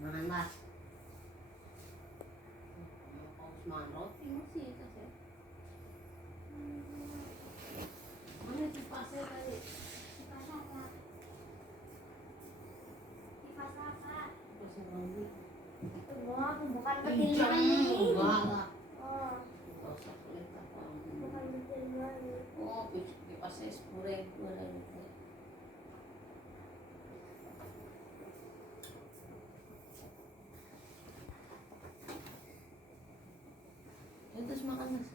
Marimas. Paus manot. Tingnan siya kasi. Ano si Pase kali? Ipasaka. Ipasaka. Kasi Robi. Wah, bukan Ay, betil dyan. lagi. Wala. Oh, Ikaw sa kulit ako. bukan betil lagi. Oo, di Pase spure. Wala ito. Terus makan nasi.